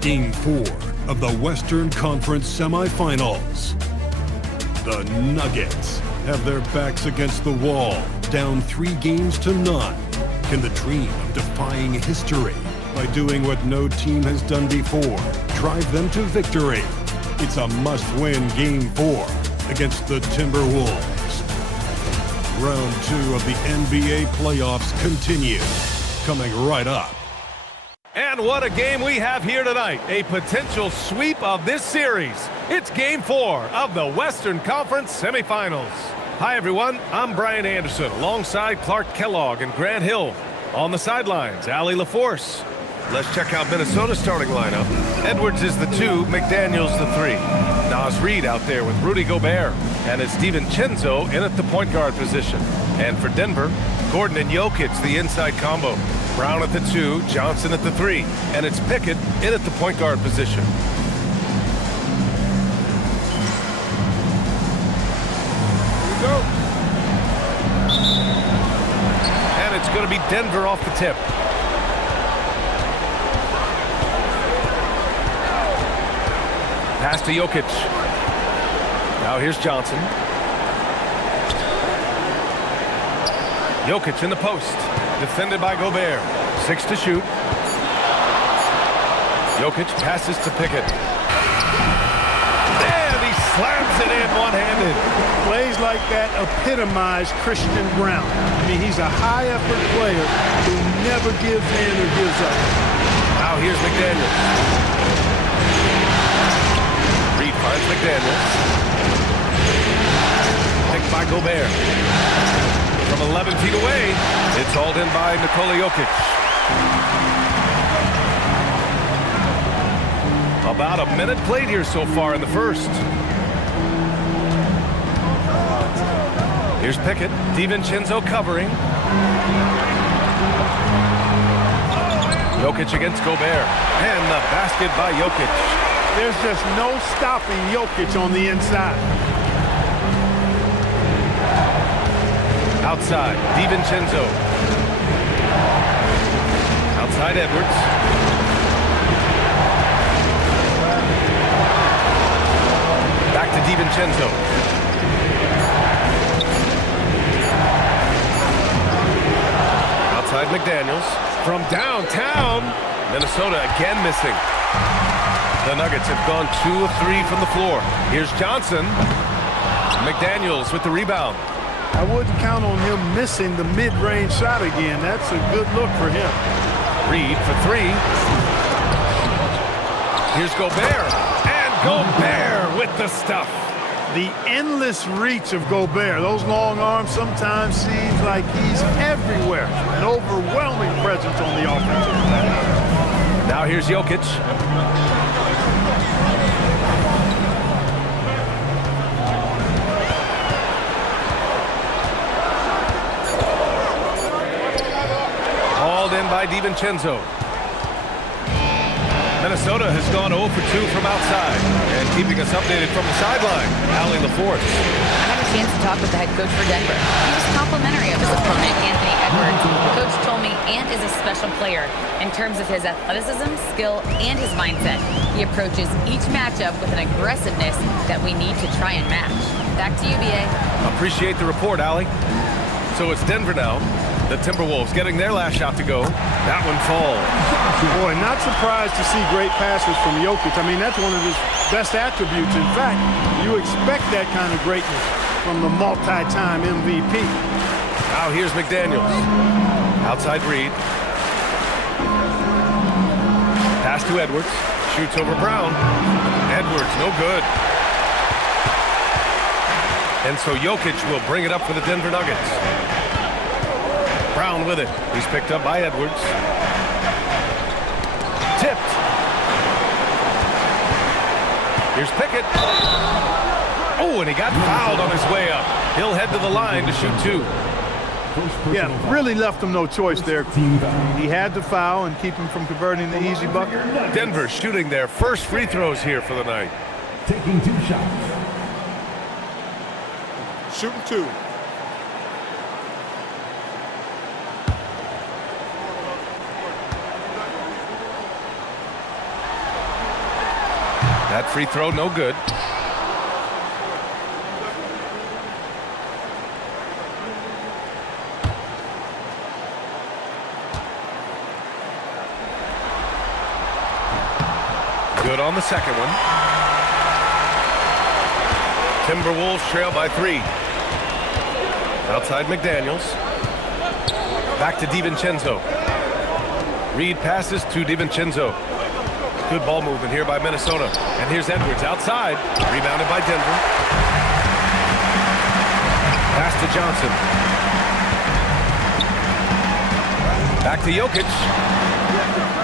Game 4 of the Western Conference Semifinals. The Nuggets have their backs against the wall, down 3-0. Can the dream of defying history by doing what no team has done before drive them to victory? It's a must-win Game 4 against the Timberwolves. Round 2 of the NBA playoffs continue, coming right up. And what a game we have here tonight. A potential sweep of this series. It's Game 4 of the Western Conference Semifinals. Hi, everyone. I'm Brian Anderson alongside Clark Kellogg and Grant Hill. On the sidelines, Allie LaForce. Let's check out Minnesota's starting lineup. Edwards is the 2, McDaniels the 3. Naz Reid out there with Rudy Gobert. And it's DiVincenzo in at the point guard position. And for Denver, Gordon and Jokic, the inside combo. Brown at the 2, Johnson at the 3. And it's Pickett in at the point guard position. Here we go. And it's going to be Denver off the tip. Pass to Jokic. Now here's Johnson. Jokic in the post. Defended by Gobert. 6 to shoot. Jokic passes to Pickett. And he slams it in one-handed. Plays like that epitomize Christian Brown. I mean, he's a high-effort player who never gives in or gives up. Now here's McDaniels. Reid finds McDaniels. Picked by Gobert. From 11 feet away, it's hauled in by Nikola Jokic. About a minute played here so far in the first. Here's Pickett. DiVincenzo covering. Jokic against Gobert. And the basket by Jokic. There's just no stopping Jokic on the inside. Outside, DiVincenzo. Outside, Edwards. Back to DiVincenzo. Outside, McDaniels. From downtown, Minnesota again missing. The Nuggets have gone 2 of 3 from the floor. Here's Johnson. McDaniels with the rebound. I wouldn't count on him missing the mid-range shot again. That's a good look for him. Reid for 3. Here's Gobert. And Gobert with the stuff. The endless reach of Gobert. Those long arms sometimes seems like he's everywhere. An overwhelming presence on the offensive end. Now here's Jokic. In by DiVincenzo. Minnesota has gone 0 for 2 from outside. And keeping us updated from the sideline, Allie LaForce. I had a chance to talk with the head coach for Denver. He was complimentary of his opponent, Anthony Edwards. The coach told me Ant is a special player in terms of his athleticism, skill, and his mindset. He approaches each matchup with an aggressiveness that we need to try and match. Back to you, BA. Appreciate the report, Allie. So it's Denver now. The Timberwolves getting their last shot to go. That one falls. Boy, not surprised to see great passes from Jokic. I mean, that's one of his best attributes. In fact, you expect that kind of greatness from the multi-time MVP. Now here's McDaniels. Outside Reid. Pass to Edwards. Shoots over Brown. Edwards, no good. And so Jokic will bring it up for the Denver Nuggets. Brown with it. He's picked up by Edwards. Tipped. Here's Pickett. Oh, and he got fouled on his way up. He'll head to the line to shoot 2. Yeah, really left him no choice there. He had to foul and keep him from converting the easy bucket. Denver shooting their first free throws here for the night. Taking 2 shots. Shooting 2. That free throw, no good. Good on the second one. Timberwolves trail by 3. Outside McDaniels. Back to DiVincenzo. Reed passes to DiVincenzo. Good ball movement here by Minnesota. And here's Edwards outside. Rebounded by Denver. Pass to Johnson. Back to Jokic.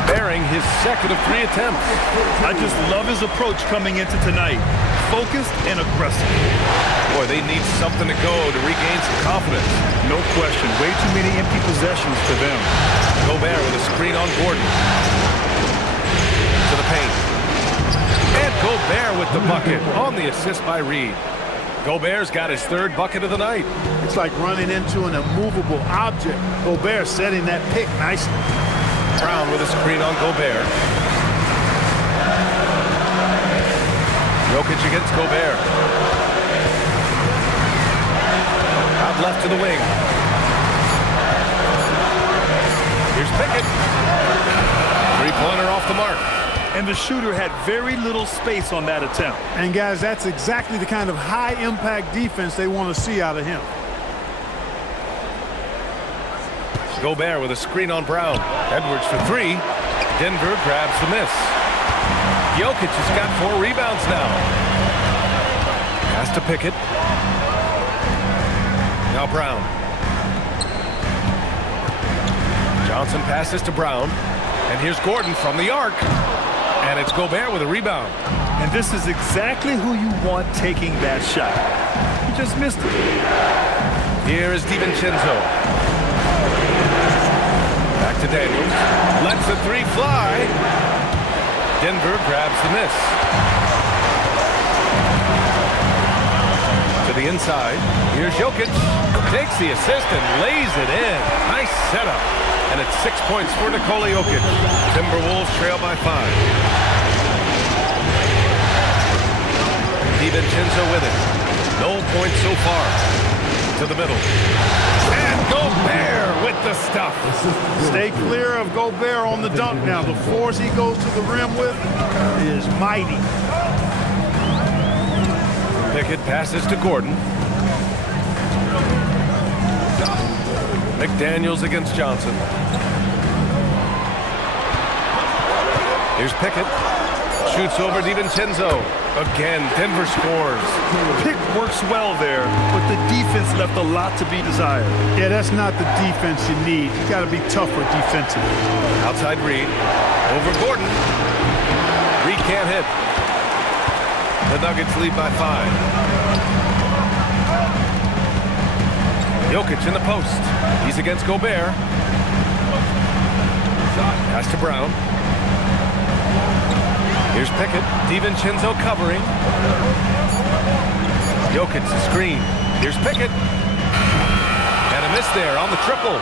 Bearing his second of 3 attempts. I just love his approach coming into tonight. Focused and aggressive. Boy, they need something to go to regain some confidence. No question. Way too many empty possessions for them. Gobert with a screen on Gordon. To the paint. And Gobert with the bucket on the assist by Reed. Gobert's got his 3rd bucket of the night. It's like running into an immovable object. Gobert setting that pick nicely. Brown with a screen on Gobert. Jokic against Gobert. Out left to the wing. Here's Pickett. 3-pointer off the mark. And the shooter had very little space on that attempt. And guys, that's exactly the kind of high-impact defense they want to see out of him. Gobert with a screen on Brown. Edwards for 3. Denver grabs the miss. Jokic has got 4 rebounds now. Pass to Pickett. Now Brown. Johnson passes to Brown. And here's Gordon from the arc. And it's Gobert with a rebound. And this is exactly who you want taking that shot. He just missed it. Here is DiVincenzo. Back to Daniels. Lets the 3 fly. Denver grabs the miss. To the inside. Here's Jokic. Takes the assist and lays it in. Nice setup. And it's 6 points for Nikola Jokic. Timberwolves trail by 5. DiVincenzo with it. No points so far. To the middle. And Gobert with the stuff. Stay clear of Gobert on the dunk now. The force he goes to the rim with is mighty. Pickett passes to Gordon. McDaniels against Johnson. Here's Pickett. Shoots over DiVincenzo. Again, Denver scores. Pick works well there, but the defense left a lot to be desired. Yeah, that's not the defense you need. You got to be tougher defensively. Outside Reed. Over Gordon. Reed can't hit. The Nuggets lead by 5. Jokic in the post. He's against Gobert. Pass to Brown. Here's Pickett. DiVincenzo covering. Jokic the screen. Here's Pickett. And a miss there on the triple.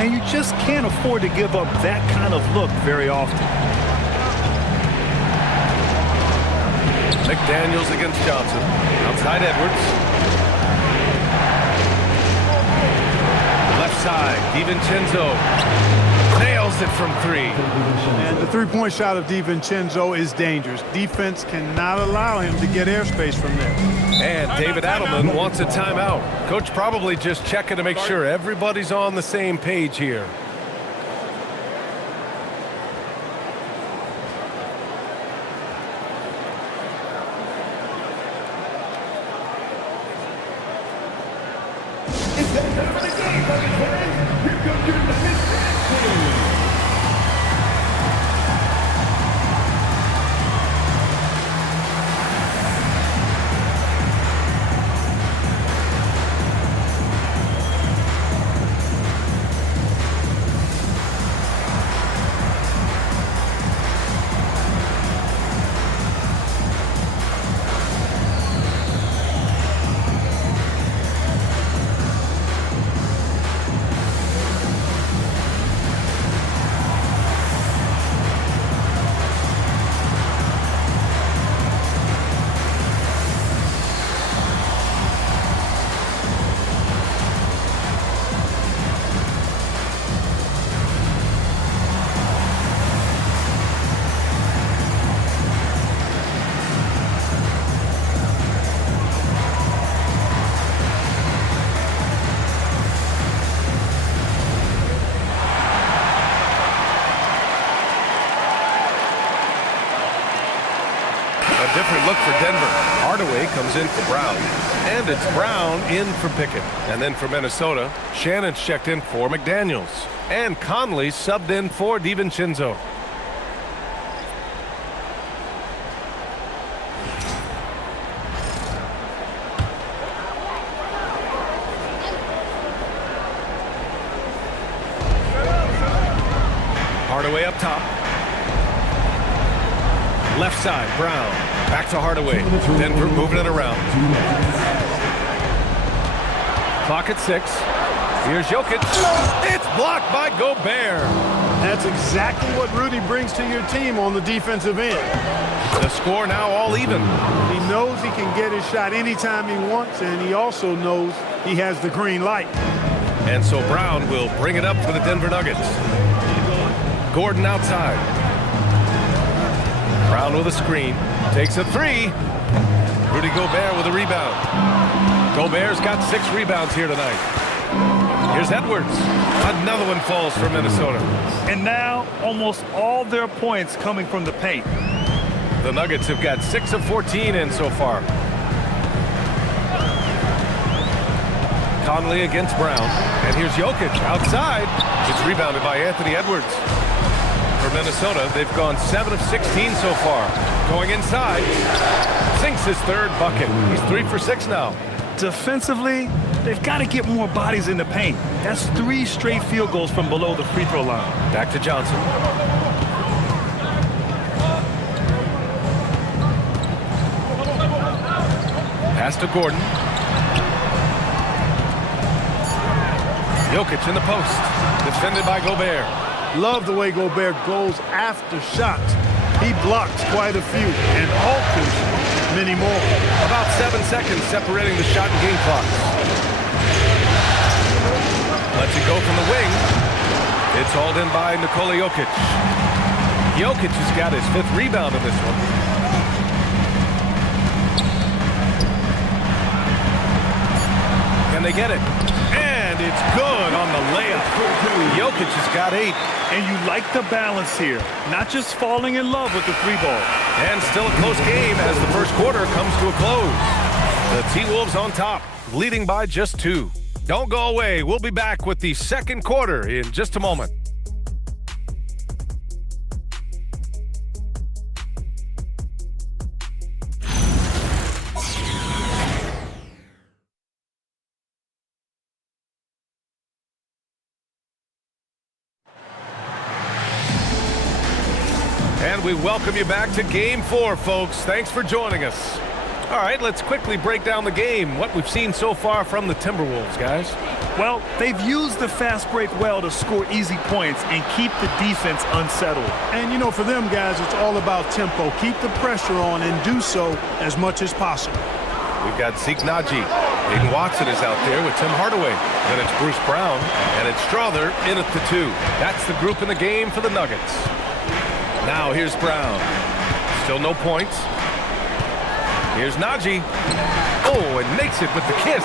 And you just can't afford to give up that kind of look very often. McDaniels against Johnson. Outside Edwards. Left side. DiVincenzo. Nails it from 3. And the 3-point shot of DiVincenzo is dangerous. Defense cannot allow him to get airspace from there. And David Adelman wants a timeout. Coach probably just checking to make sure everybody's on the same page here. Different look for Denver. Hardaway comes in for Brown. And it's Brown in for Pickett. And then for Minnesota, Shannon's checked in for McDaniels. And Conley subbed in for DiVincenzo. Hardaway up top. Left side, Brown. Back to Hardaway. Denver moving it around. Clock at 6. Here's Jokic. It's blocked by Gobert. That's exactly what Rudy brings to your team on the defensive end. The score now all even. He knows he can get his shot anytime he wants, and he also knows he has the green light. And so Brown will bring it up for the Denver Nuggets. Gordon outside. Brown with a screen. Takes a 3. Rudy Gobert with a rebound. Gobert's got 6 rebounds here tonight. Here's Edwards. Another one falls for Minnesota. And now almost all their points coming from the paint. The Nuggets have got 6 of 14 in so far. Conley against Brown. And here's Jokic outside. It's rebounded by Anthony Edwards. For Minnesota, they've gone 7 of 16 so far. Going inside. Sinks his 3rd bucket. He's 3 for 6 now. Defensively, they've got to get more bodies in the paint. That's 3 straight field goals from below the free throw line. Back to Johnson. Pass to Gordon. Jokic in the post. Defended by Gobert. Love the way Gobert goes after shots. He blocks quite a few and alters many more. About 7 seconds separating the shot and game clocks. Lets it go from the wing. It's hauled in by Nikola Jokic. Jokic has got his 5th rebound in this one. Can they get it? And it's good on the layup. Jokic has got 8. And you like the balance here. Not just falling in love with the 3-ball. And still a close game as the first quarter comes to a close. The T-Wolves on top, leading by just 2. Don't go away. We'll be back with the second quarter in just a moment. And we welcome you back to Game 4, folks. Thanks for joining us. All right, let's quickly break down the game. What we've seen so far from the Timberwolves, guys. Well, they've used the fast break well to score easy points and keep the defense unsettled. And, you know, for them guys, it's all about tempo. Keep the pressure on and do so as much as possible. We've got Zeke Naji. Aiden Watson is out there with Tim Hardaway. Then it's Bruce Brown, and it's Strother in at the 2. That's the group in the game for the Nuggets. Now here's Brown. Still no points. Here's Naji. Oh, and makes it with the kiss.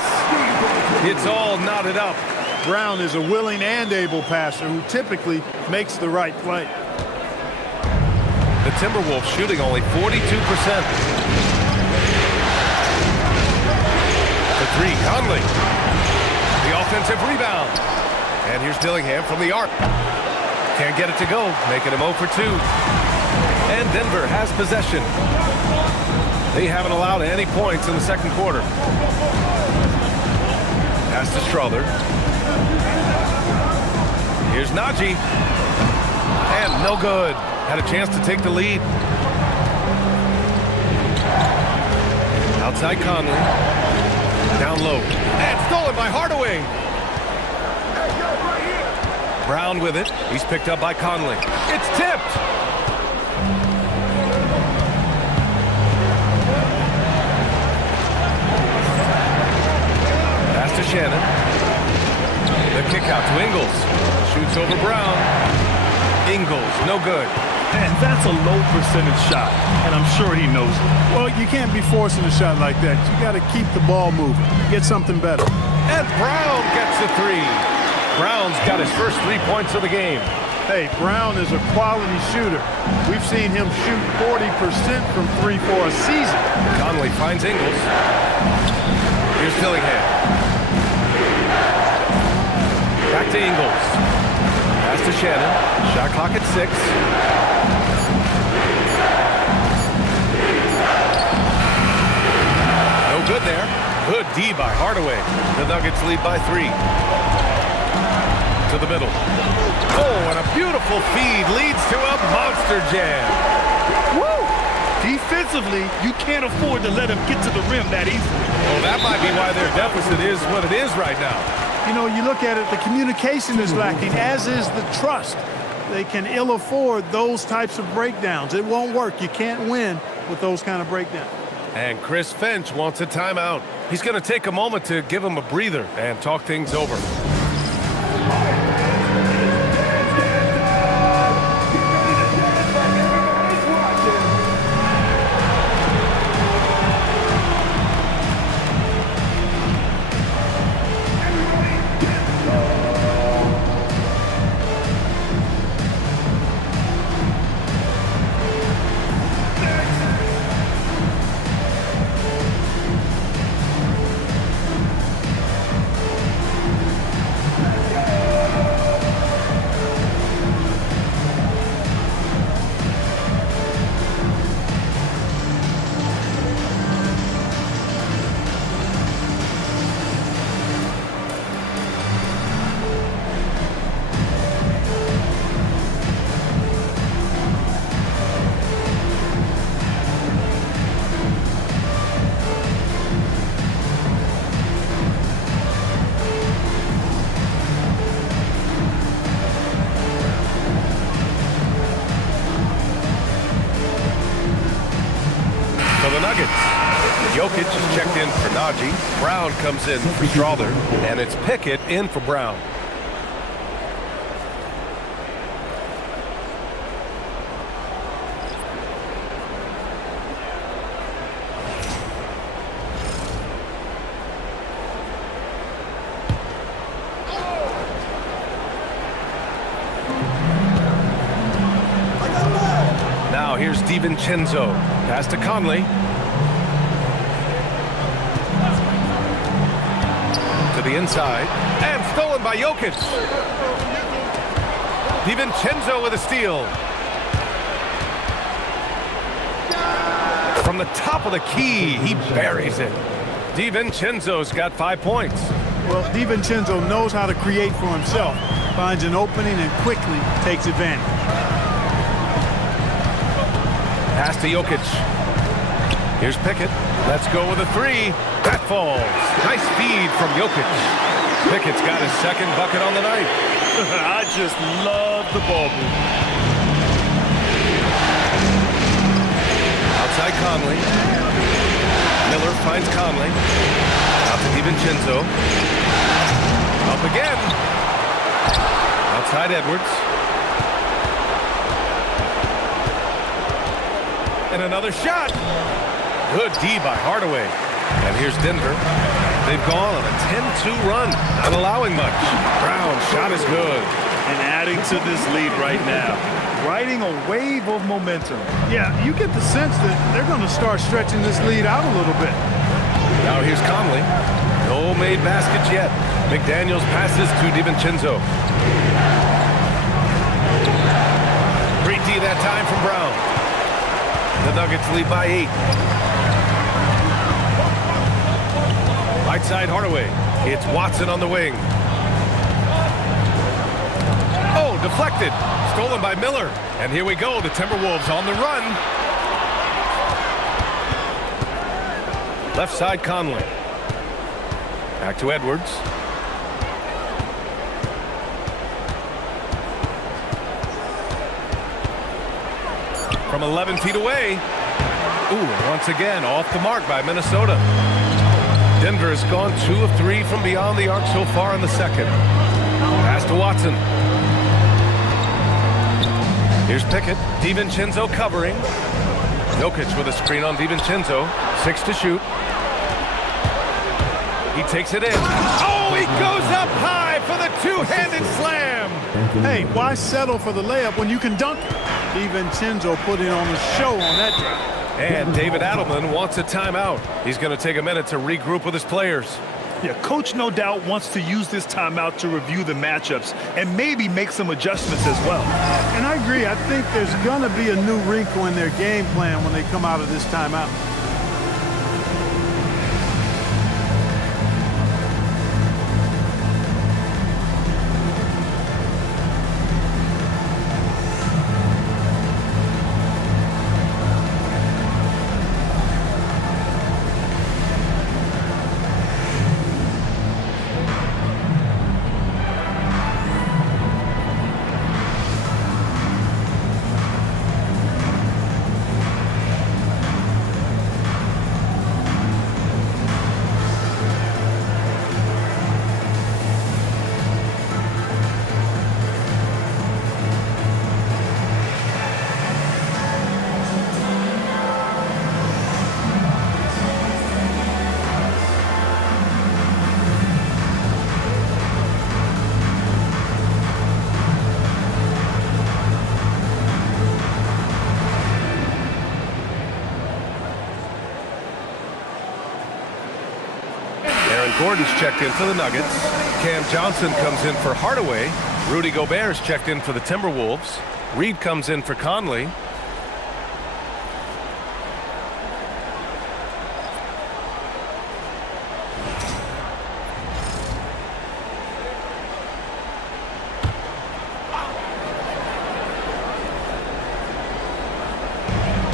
It's all knotted up. Brown is a willing and able passer who typically makes the right play. The Timberwolves shooting only 42%. The 3, Conley. The offensive rebound. And here's Dillingham from the arc. Can't get it to go, making him 0 for 2. And Denver has possession. They haven't allowed any points in the second quarter. Pass to Strother. Here's Naji. And no good. Had a chance to take the lead. Outside Conley. Down low. And stolen by Hardaway. Brown with it. He's picked up by Conley. It's tipped. Pass to Shannon. The kick out to Ingles. Shoots over Brown. Ingles, no good. And that's a low percentage shot, and I'm sure he knows it. Well, you can't be forcing a shot like that. You got to keep the ball moving. Get something better. And Brown gets the 3. Brown's got his first 3 points of the game. Hey, Brown is a quality shooter. We've seen him shoot 40% from three for a season. Conley finds Ingles. Here's Dillingham. Back to Ingles. Pass to Shannon. Shot clock at 6. No good there. Good D by Hardaway. The Nuggets lead by 3. To the middle. Oh, and a beautiful feed leads to a monster jam. Woo! Defensively, you can't afford to let him get to the rim that easily. Well, that might be why their deficit is what it is right now. You know, you look at it, the communication is lacking, as is the trust. They can ill afford those types of breakdowns. It won't work. You can't win with those kind of breakdowns. And Chris Finch wants a timeout. He's going to take a moment to give him a breather and talk things over. Jokic is checked in for Najee. Brown comes in for Strawther. And it's Pickett in for Brown. Now here's DiVincenzo. Pass to Conley. To the inside, and stolen by Jokic. DiVincenzo with a steal. From the top of the key, he buries it. DiVincenzo's got 5 points. Well, DiVincenzo knows how to create for himself. Finds an opening and quickly takes advantage. Pass to Jokic. Here's Pickett. Let's go with a 3. That falls. Nice feed from Jokic. Pickett's got his second bucket on the night. I just love the ball move. Outside Conley. Miller finds Conley. Out to DiVincenzo. Up again. Outside Edwards. And another shot. Good D by Hardaway. And here's Denver. They've gone on a 10-2 run, not allowing much. Brown's shot is good. And adding to this lead right now. Riding a wave of momentum. Yeah, you get the sense that they're going to start stretching this lead out a little bit. Now here's Conley. No made baskets yet. McDaniels passes to DiVincenzo. Great D that time from Brown. The Nuggets lead by 8. Right side Hardaway. It's Watson on the wing. Oh, deflected. Stolen by Miller. And here we go. The Timberwolves on the run. Left side Conley. Back to Edwards. From 11 feet away. Ooh, once again off the mark by Minnesota. Denver has gone 2 of 3 from beyond the arc so far in the second. Pass to Watson. Here's Pickett. DiVincenzo covering. Jokic with a screen on DiVincenzo. 6 to shoot. He takes it in. Oh, he goes up high for the two-handed slam. Hey, why settle for the layup when you can dunk it? DiVincenzo put in on the show on that drive. And David Adelman wants a timeout. He's going to take a minute to regroup with his players. Yeah, coach no doubt wants to use this timeout to review the matchups and maybe make some adjustments as well. And I agree. I think there's going to be a new wrinkle in their game plan when they come out of this timeout. Gordon's checked in for the Nuggets. Cam Johnson comes in for Hardaway. Rudy Gobert's checked in for the Timberwolves. Reed comes in for Conley.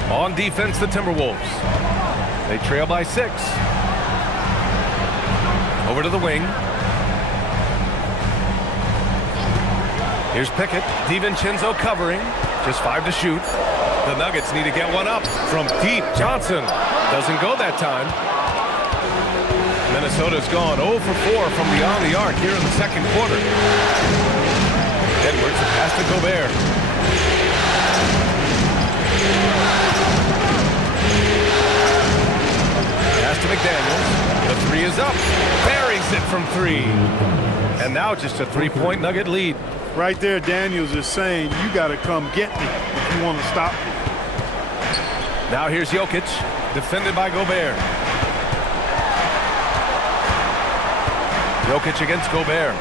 On defense, the Timberwolves. They trail by 6. Over to the wing. Here's Pickett. DiVincenzo covering. Just 5 to shoot. The Nuggets need to get one up from deep. Johnson doesn't go that time. Minnesota's gone 0 for 4 from beyond the arc here in the second quarter. Edwards pass to Gobert. Pass to McDaniels. The 3 is up. Buries it from 3. And now just a 3-point Nugget lead. Right there, Daniels is saying, you got to come get me if you want to stop me. Now here's Jokic, defended by Gobert. Jokic against Gobert.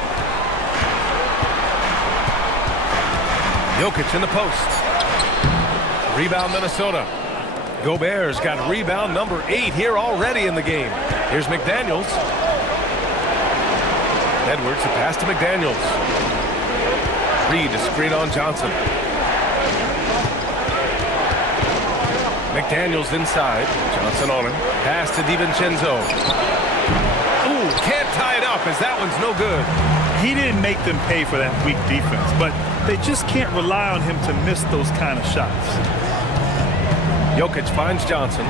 Jokic in the post. Rebound Minnesota. Gobert's got rebound number 8 here already in the game. Here's McDaniels. Edwards, a pass to McDaniels. Reed to screen on Johnson. McDaniels inside. Johnson on him. Pass to DiVincenzo. Ooh, can't tie it up as that one's no good. He didn't make them pay for that weak defense, but they just can't rely on him to miss those kind of shots. Jokic finds Johnson.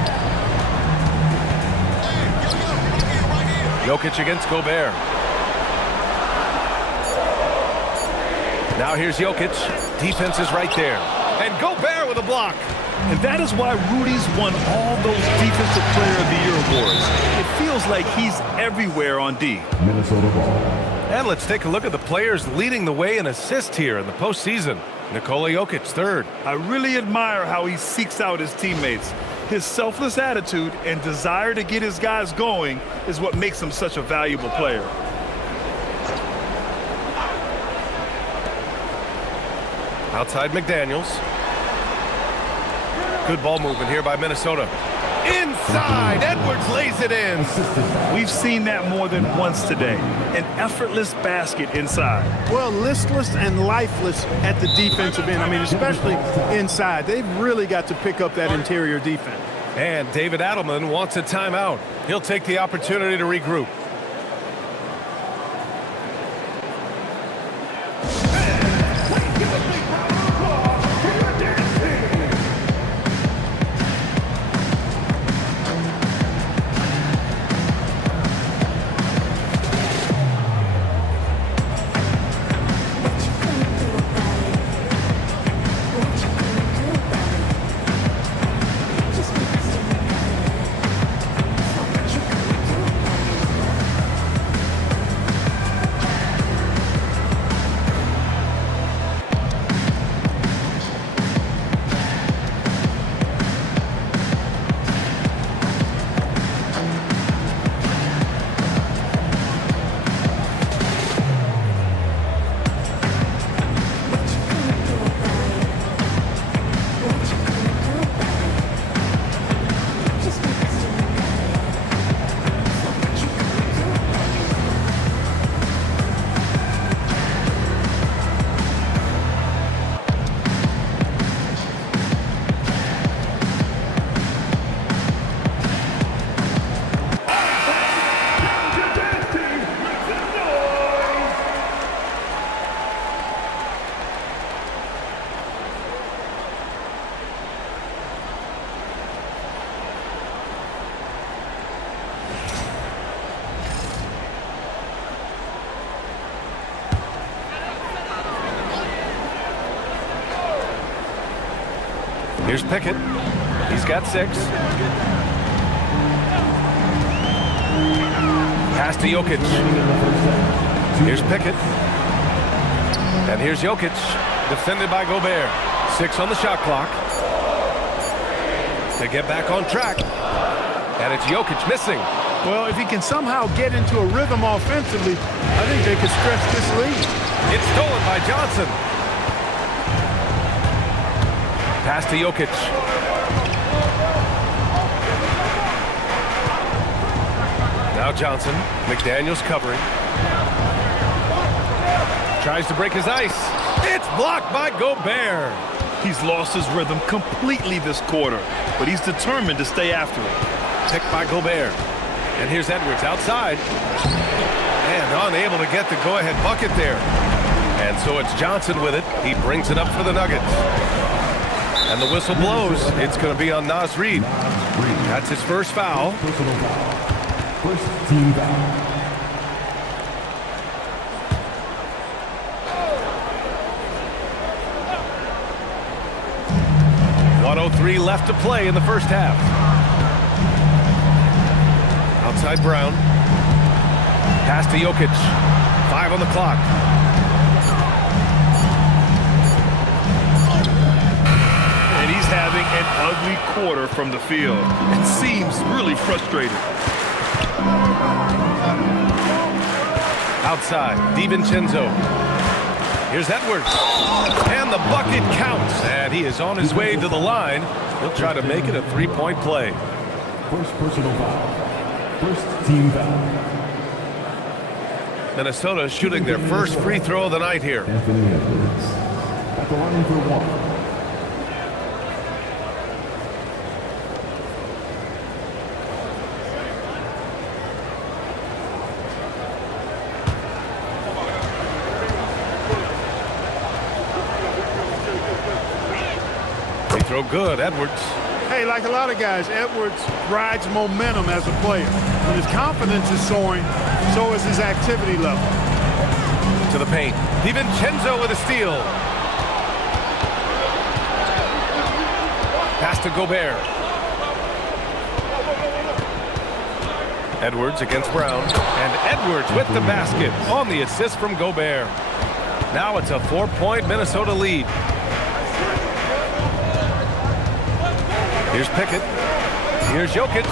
Jokic against Gobert. Now here's Jokic. Defense is right there. And Gobert with a block. And that is why Rudy's won all those Defensive Player of the Year awards. It feels like he's everywhere on D. Minnesota ball. And let's take a look at the players leading the way in assists here in the postseason. Nikola Jokic, 3rd. I really admire how he seeks out his teammates. His selfless attitude and desire to get his guys going is what makes him such a valuable player. Outside McDaniels. Good ball movement here by Minnesota. Inside, Edwards lays it in. We've seen that more than once today. An effortless basket inside. Well, listless and lifeless at the defensive end. I mean, especially inside. They've really got to pick up that interior defense. And David Adelman wants a timeout. He'll take the opportunity to regroup. Here's Pickett. He's got 6. Pass to Jokic. Here's Pickett. And here's Jokic, defended by Gobert. 6 on the shot clock. To get back on track. And it's Jokic missing. Well, if he can somehow get into a rhythm offensively, I think they could stretch this lead. It's stolen by Johnson. Pass to Jokic. Now Johnson. McDaniels covering. Tries to break his ice. It's blocked by Gobert. He's lost his rhythm completely this quarter, but he's determined to stay after it. Picked by Gobert. And here's Edwards outside. And unable to get the go-ahead bucket there. And so it's Johnson with it. He brings it up for the Nuggets. And the whistle blows. It's going to be on Naz Reid. That's his first foul. First team foul. 1:03 left to play in the first half. Outside Brown. Pass to Jokic. 5 on the clock. And he's having an ugly quarter from the field. It seems really frustrated. Outside, DiVincenzo. Here's Edwards. And the bucket counts. And he is on his way to the line. He'll try to make it a 3-point play. First personal foul. First team foul. Minnesota shooting their first free throw of the night here. Anthony Edwards at the line for 1. Free throw good, Edwards. Hey, like a lot of guys, Edwards rides momentum as a player. When his confidence is soaring, so is his activity level. To the paint. DiVincenzo with a steal. Pass to Gobert. Edwards against Brown. And Edwards with the basket on the assist from Gobert. Now it's a 4-point Minnesota lead. Here's Pickett. Here's Jokic.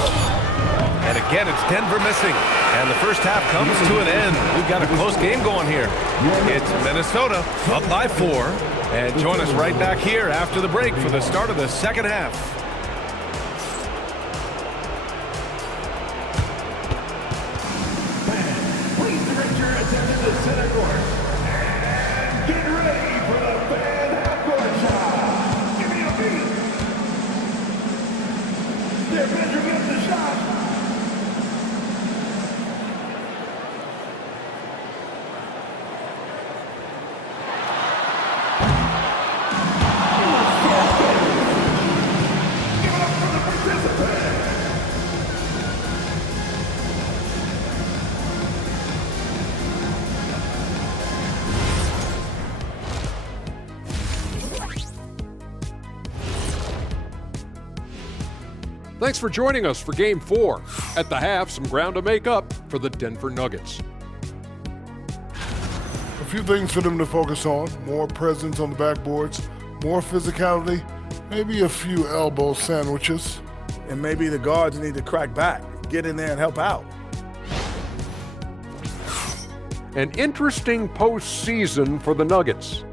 And again, it's Denver missing. And the first half comes to an end. We've got a close game going here. It's Minnesota up by 4. And join us right back here after the break for the start of the second half. Please direct your attention to center court. And get ready for the fan half-court shot. Give me a beat. They're measuring up the shot. Thanks for joining us for Game 4. At the half, some ground to make up for the Denver Nuggets. A few things for them to focus on. More presence on the backboards, more physicality, maybe a few elbow sandwiches. And maybe the guards need to crack back, get in there and help out. An interesting postseason for the Nuggets.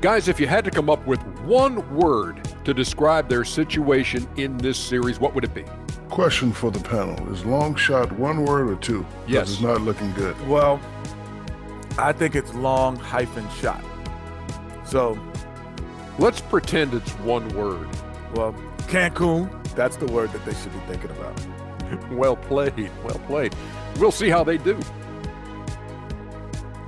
Guys, if you had to come up with one word to describe their situation in this series, what would it be? Question for the panel. Is long shot one word or two? Yes. It's not looking good. Well, I think it's long hyphen shot. So, Let's pretend it's one word. well, Cancun, that's the word that they should be thinking about. Well played, well played. We'll see how they do.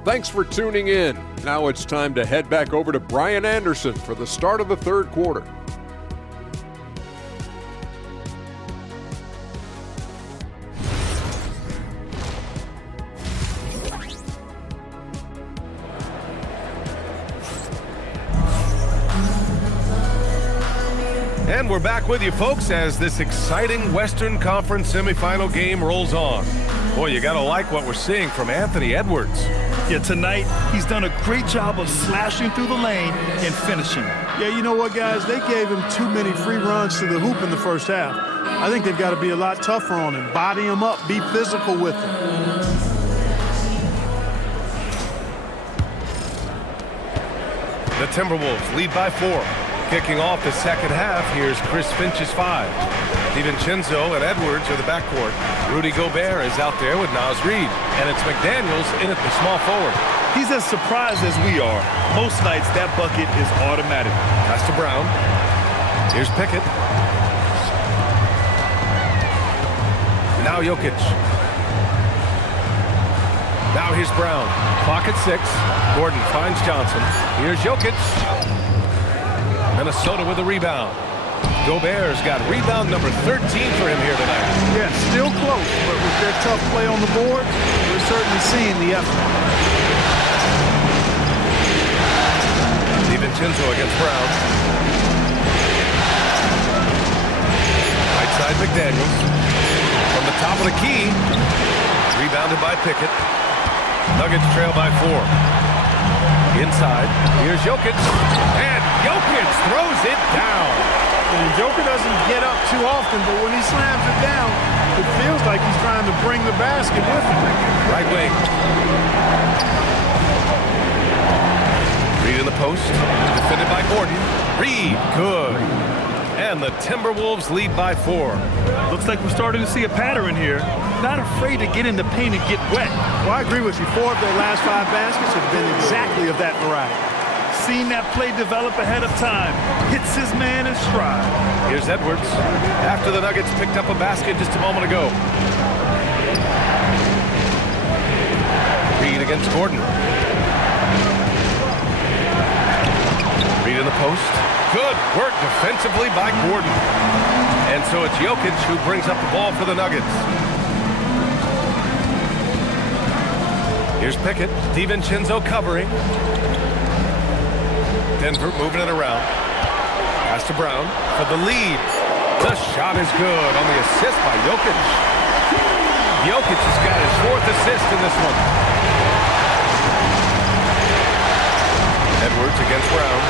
Thanks for tuning in. Now it's time to head back over to Brian Anderson for the start of the third quarter. And we're back with you, folks, as this exciting Western Conference semifinal game rolls on. Boy, you got to like what we're seeing from Anthony Edwards. Yeah, tonight he's done a great job of slashing through the lane and finishing. Yeah, you know what, guys? They gave him too many free runs to the hoop in the first half. I think they've got to be a lot tougher on him. Body him up, be physical with him. The Timberwolves lead by 4. Kicking off the second half, here's Chris Finch's 5. DiVincenzo and Edwards are the backcourt. Rudy Gobert is out there with Naz Reid. And it's McDaniels in at the small forward. He's as surprised as we are. Most nights, that bucket is automatic. Pass to Brown. Here's Pickett. Now Jokic. Now here's Brown. Clock at 6. Gordon finds Johnson. Here's Jokic. Minnesota with a rebound. Gobert's got rebound number 13 for him here tonight. Yeah, still close, but with their tough play on the board, we're certainly seeing the effort. DiVincenzo against Brown. Right side McDaniels. From the top of the key. Rebounded by Pickett. Nuggets trail by 4. Inside. Here's Jokic. And Jokic throws it down. And Joker doesn't get up too often, but when he slams it down, it feels like he's trying to bring the basket with him. Right wing. Reid in the post. Defended by Gordon. Reid, good. And the Timberwolves lead by 4. Looks like we're starting to see a pattern here. Not afraid to get in the paint and get wet. Well, I agree with you. 4 of their last 5 baskets have been exactly of that variety. Seen that play develop ahead of time. Hits his man in stride. Here's Edwards. After the Nuggets picked up a basket just a moment ago. Reid against Gordon. Reid in the post. Good work defensively by Gordon. And so it's Jokic who brings up the ball for the Nuggets. Here's Pickett. DiVincenzo covering. Denver moving it around. Pass to Brown for the lead. The shot is good on the assist by Jokic. Jokic has got his 4th assist in this one. Edwards against Brown.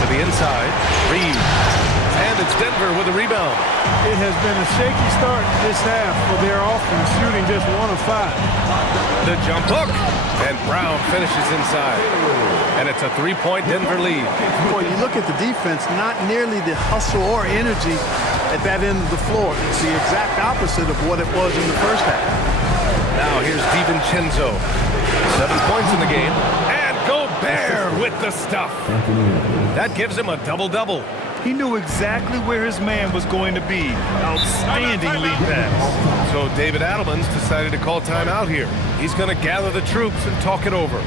To the inside. Reid. And it's Denver with a rebound. It has been a shaky start this half for their offense, shooting just 1 of 5. The jump hook. And Brown finishes inside. And it's a 3-point Denver lead. Boy, you look at the defense, not nearly the hustle or energy at that end of the floor. It's the exact opposite of what it was in the first half. Now here's DiVincenzo. 7 points in the game. And Gobert with the stuff. That gives him a double-double. He knew exactly where his man was going to be. Outstanding lead pass. So David Adelman's decided to call timeout here. He's going to gather the troops and talk it over.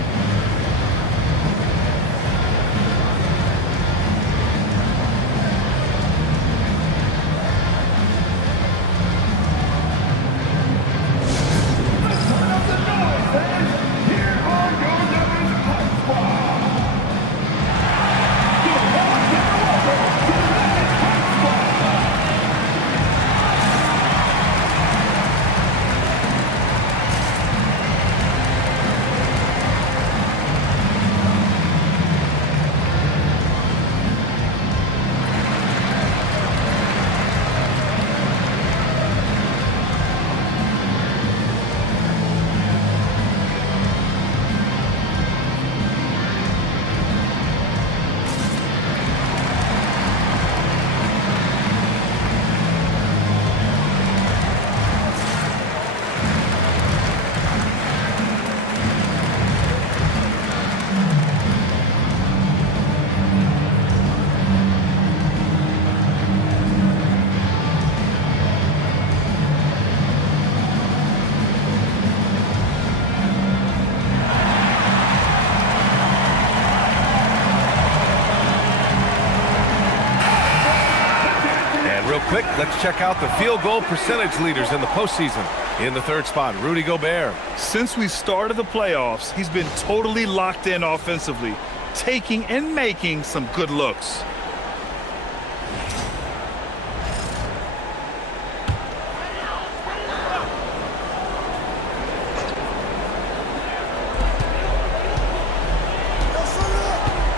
Quick, let's check out the field goal percentage leaders in the postseason. In the 3rd spot, Rudy Gobert. Since we started the playoffs, he's been totally locked in offensively, taking and making some good looks.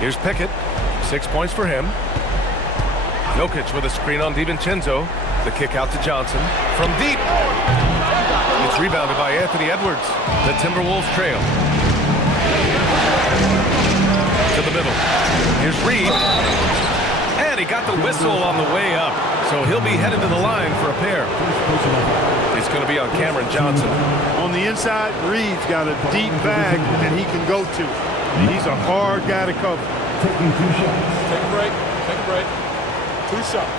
Here's Pickett. 6 points for him. Jokic with a screen on DiVincenzo. The kick out to Johnson. From deep. It's rebounded by Anthony Edwards. The Timberwolves trail. To the middle. Here's Reed. And he got the whistle on the way up. So he'll be headed to the line for a pair. It's going to be on Cameron Johnson. On the inside, Reed's got a deep bag that he can go to. And he's a hard guy to cover. Taking 2 shots. Take a break. Take a break. 2 shots.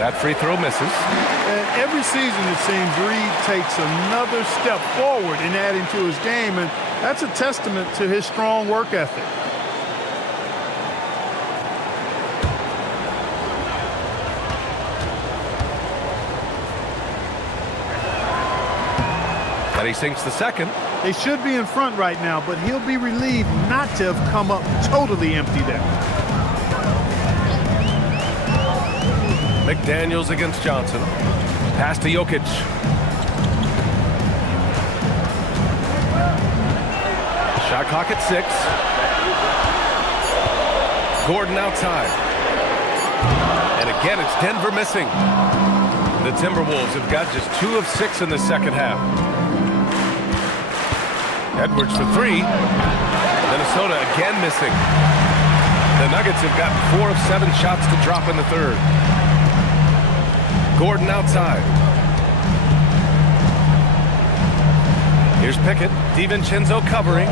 That free throw misses. And every season, it seems, Reed takes another step forward in adding to his game, and that's a testament to his strong work ethic. And he sinks the second. They should be in front right now, but he'll be relieved not to have come up totally empty there. McDaniels against Johnson. Pass to Jokic. Shot clock at 6. Gordon outside. And again, it's Denver missing. The Timberwolves have got just 2 of 6 in the second half. Edwards for 3. Minnesota again missing. The Nuggets have gotten 4 of 7 shots to drop in the third. Gordon outside. Here's Pickett. DiVincenzo covering.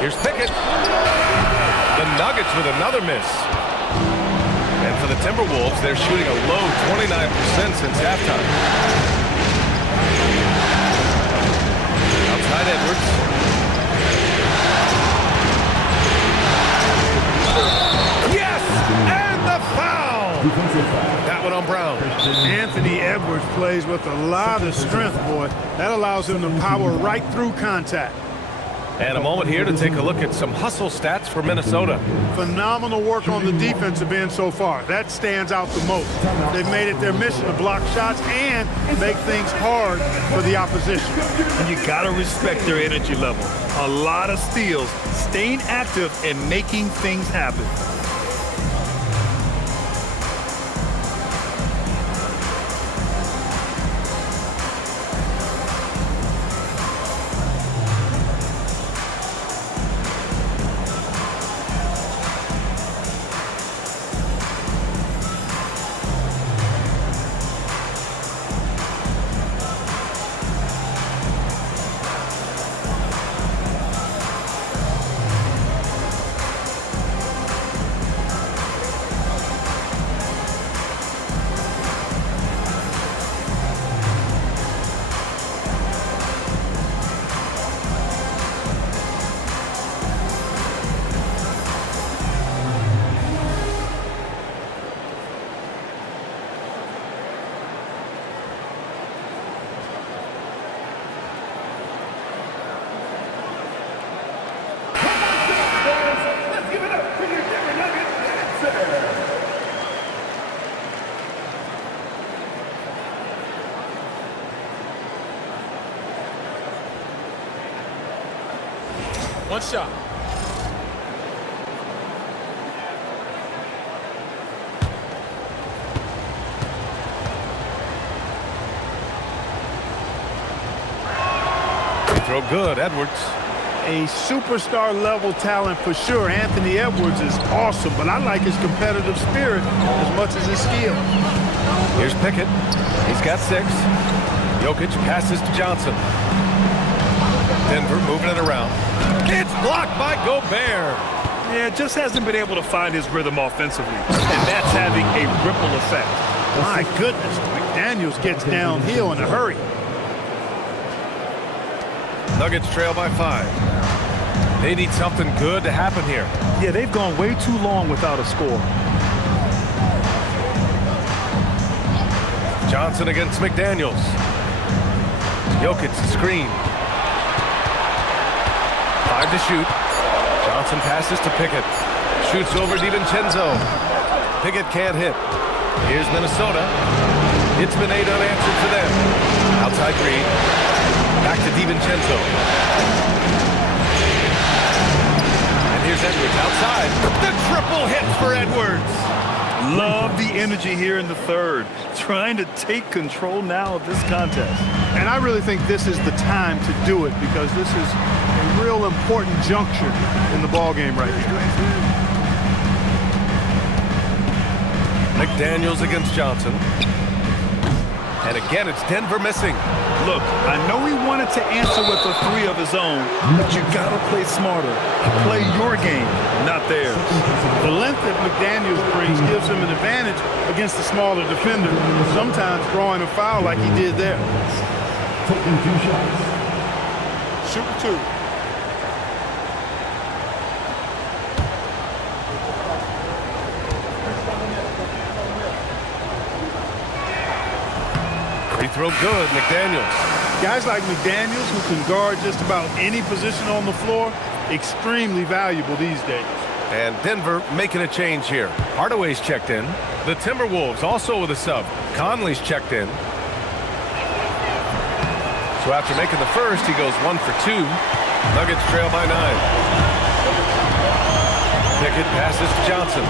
Here's Pickett. The Nuggets with another miss. And for the Timberwolves, they're shooting a low 29% since halftime. Outside Edwards. Yes! And the foul! That one on Brown. Anthony Edwards plays with a lot of strength, boy. That allows him to power right through contact. And a moment here to take a look at some hustle stats for Minnesota. Phenomenal work on the defensive end so far. That stands out the most. They've made it their mission to block shots and make things hard for the opposition. And you gotta respect their energy level. A lot of steals, staying active and making things happen. One shot. Throw good, Edwards. A superstar level talent for sure. Anthony Edwards is awesome, but I like his competitive spirit as much as his skill. Here's Pickett. He's got 6. Jokic passes to Johnson. Denver moving it around. It's blocked by Gobert. Yeah, just hasn't been able to find his rhythm offensively. And that's having a ripple effect. My goodness, McDaniels gets downhill in a hurry. Nuggets trail by 5. They need something good to happen here. Yeah, they've gone way too long without a score. Johnson against McDaniels. Jokic screen. 5 to shoot. Johnson passes to Pickett. shoots over DiVincenzo. Pickett can't hit. Here's Minnesota. It's been 8 unanswered for them. Outside Reed. Back to DiVincenzo. And here's Edwards outside. The triple hit for Edwards. Love the energy here in the third. Trying to take control now of this contest. And I really think this is the time to do it because this is a real important juncture in the ball game right here. McDaniels against Johnson. And again, it's Denver missing. Look, I know he wanted to answer with a 3 of his own, but you gotta play smarter. Play your game, not theirs. The length that McDaniels brings gives him an advantage against the smaller defender, sometimes drawing a foul like he did there. Taking 2 shots. Shoot 2. Free throw good, McDaniels. Guys like McDaniels who can guard just about any position on the floor, extremely valuable these days. And Denver making a change here. Hardaway's checked in. The Timberwolves also with a sub. Conley's checked in. So after making the first, he goes 1 for 2. Nuggets trail by 9. Pickett passes to Johnson.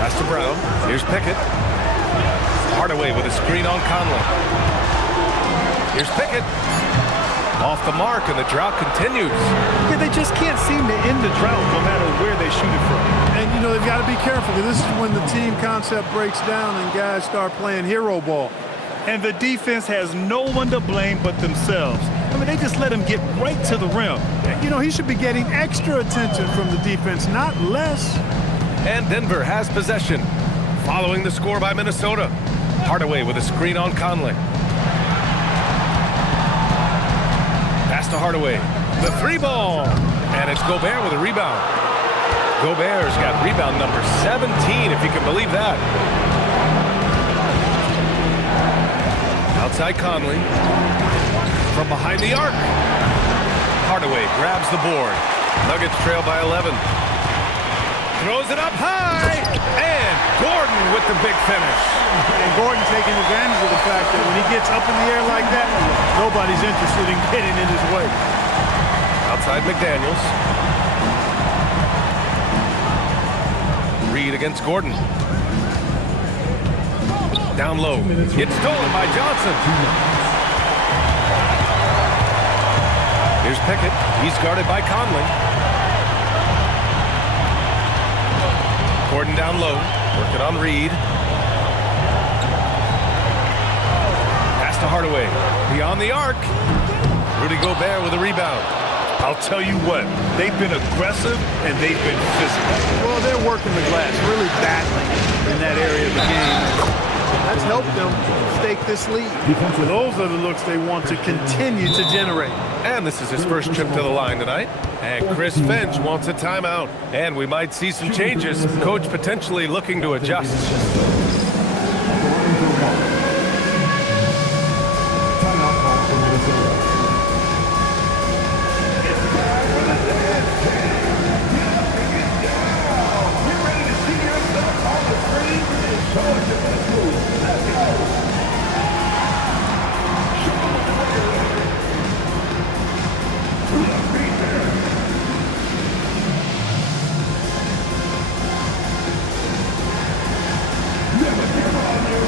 Pass to Brown. Here's Pickett. Hardaway with a screen on Conley. Here's Pickett. Off the mark, and the drought continues. Yeah, they just can't seem to end the drought no matter where they shoot it from. And, you know, they've got to be careful because this is when the team concept breaks down and guys start playing hero ball. And the defense has no one to blame but themselves. I mean, they just let him get right to the rim. You know, he should be getting extra attention from the defense, not less. And Denver has possession. Following the score by Minnesota. Hardaway with a screen on Conley. Pass to Hardaway. The 3-ball. And it's Gobert with a rebound. Gobert's got rebound number 17, if you can believe that. Outside Conley. From behind the arc. Hardaway grabs the board. Nuggets trail by 11. Throws it up high. And Gordon with the big finish. And Gordon taking advantage of the fact that when he gets up in the air like that, nobody's interested in getting in his way. Outside McDaniels. Reed against Gordon. Down low. It's stolen by Johnson. Here's Pickett. He's guarded by Conley. Gordon down low. Working on Reed. Pass to Hardaway. Beyond the arc. Rudy Gobert with a rebound. I'll tell you what, they've been aggressive and they've been physical. Well, they're working the glass, really battling in that area of the game. That's helped them stake this lead. Those are the looks they want to continue to generate. And this is his first trip to the line tonight. And Chris Finch wants a timeout. And we might see some changes. Coach potentially looking to adjust. Timeout call for Minnesota. Get ready to see yourself on the screen and show us your best moves. Let's go. Show them what you're doing. To the feet there. Never give on you.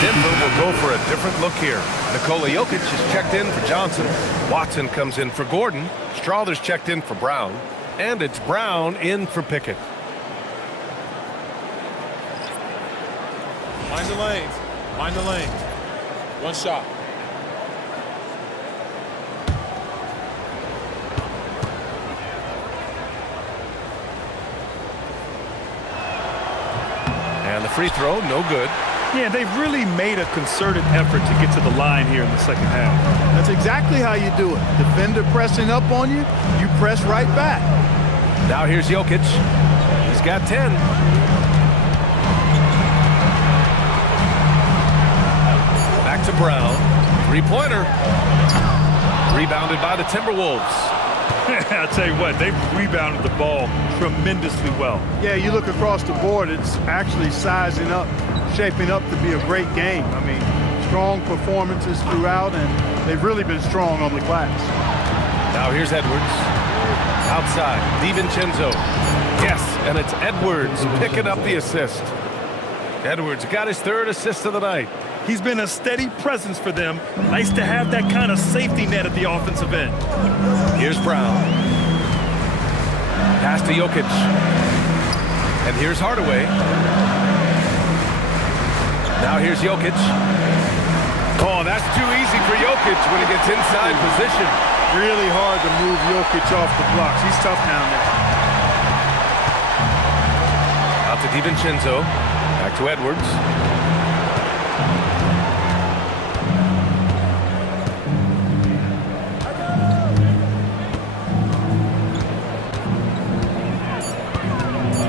Denver will go for a different look here. Nikola Jokic is checked in for Johnson. Watson comes in for Gordon. Strawther's checked in for Brown. And it's Brown in for Pickett. Finds the lane. Find the lane. One shot. And the free throw, no good. Yeah, they've really made a concerted effort to get to the line here in the second half. That's exactly how you do it. Defender pressing up on you, you press right back. Now here's Jokic. He's got 10. Back to Brown. Three-pointer. Rebounded by the Timberwolves. I'll tell you what, they've rebounded the ball tremendously well. Yeah, you look across the board, it's actually sizing up, shaping up to be a great game. I mean, strong performances throughout, and they've really been strong on the glass. Now here's Edwards. Outside, DiVincenzo. Yes, and it's Edwards picking up the assist. Edwards got his third assist of the night. He's been a steady presence for them. Nice to have that kind of safety net at the offensive end. Here's Brown. Pass to Jokic. And here's Hardaway. Now here's Jokic. Oh, that's too easy for Jokic when he gets inside position. Really hard to move Jokic off the blocks. He's tough down there. Out to DiVincenzo. Back to Edwards.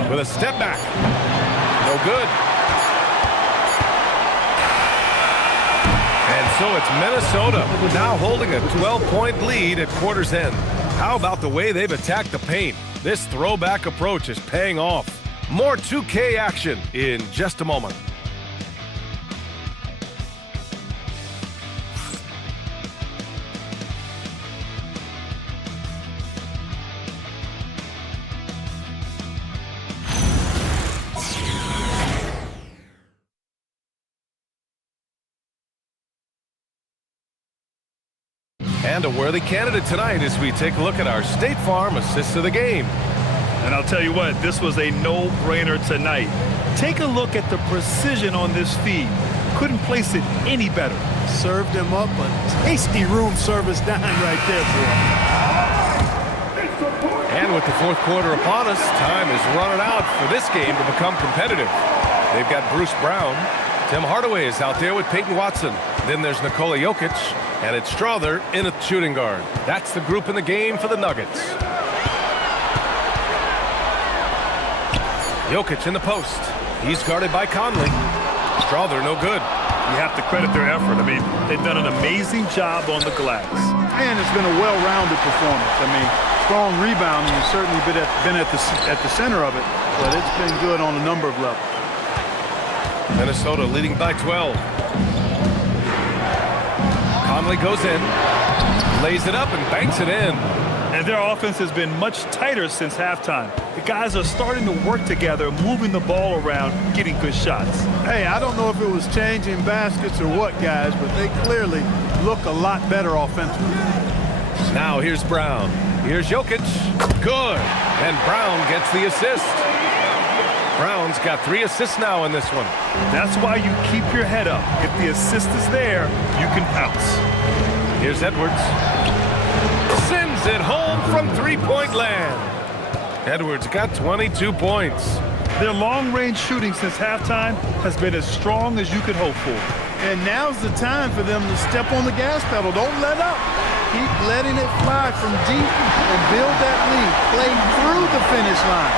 With a step back. No good. And so it's Minnesota now holding a 12-point lead at quarter's end. How about the way they've attacked the paint? This throwback approach is paying off. More 2K action in just a moment. And a worthy candidate tonight as we take a look at our State Farm assist of the game. And I'll tell you what, this was a no-brainer tonight. Take a look at the precision on this feed. Couldn't place it any better. Served him up a tasty room service dime right there, boy. And with the fourth quarter upon us, time is running out for this game to become competitive. They've got Bruce Brown. Tim Hardaway is out there with Peyton Watson. Then there's Nikola Jokic, and it's Strother in a shooting guard. That's the group in the game for the Nuggets. Jokic in the post. He's guarded by Conley. Strother no good. You have to credit their effort. I mean, they've done an amazing job on the glass. And it's been a well-rounded performance. I mean, strong rebounding has certainly been at the center of it, but it's been good on a number of levels. Minnesota leading by 12. Conley goes in, lays it up and banks it in. And their offense has been much tighter since halftime. The guys are starting to work together, moving the ball around, getting good shots. Hey, I don't know if it was changing baskets or what, guys, but they clearly look a lot better offensively. Now here's Brown. Here's Jokic. Good. And Brown gets the assist. Brown's got 3 assists now in this one. That's why you keep your head up. If the assist is there, you can pounce. Here's Edwards. Sends it home from three-point land. Edwards got 22 points. Their long-range shooting since halftime has been as strong as you could hope for. And now's the time for them to step on the gas pedal. Don't let up. Keep letting it fly from deep and build that lead. Play through the finish line,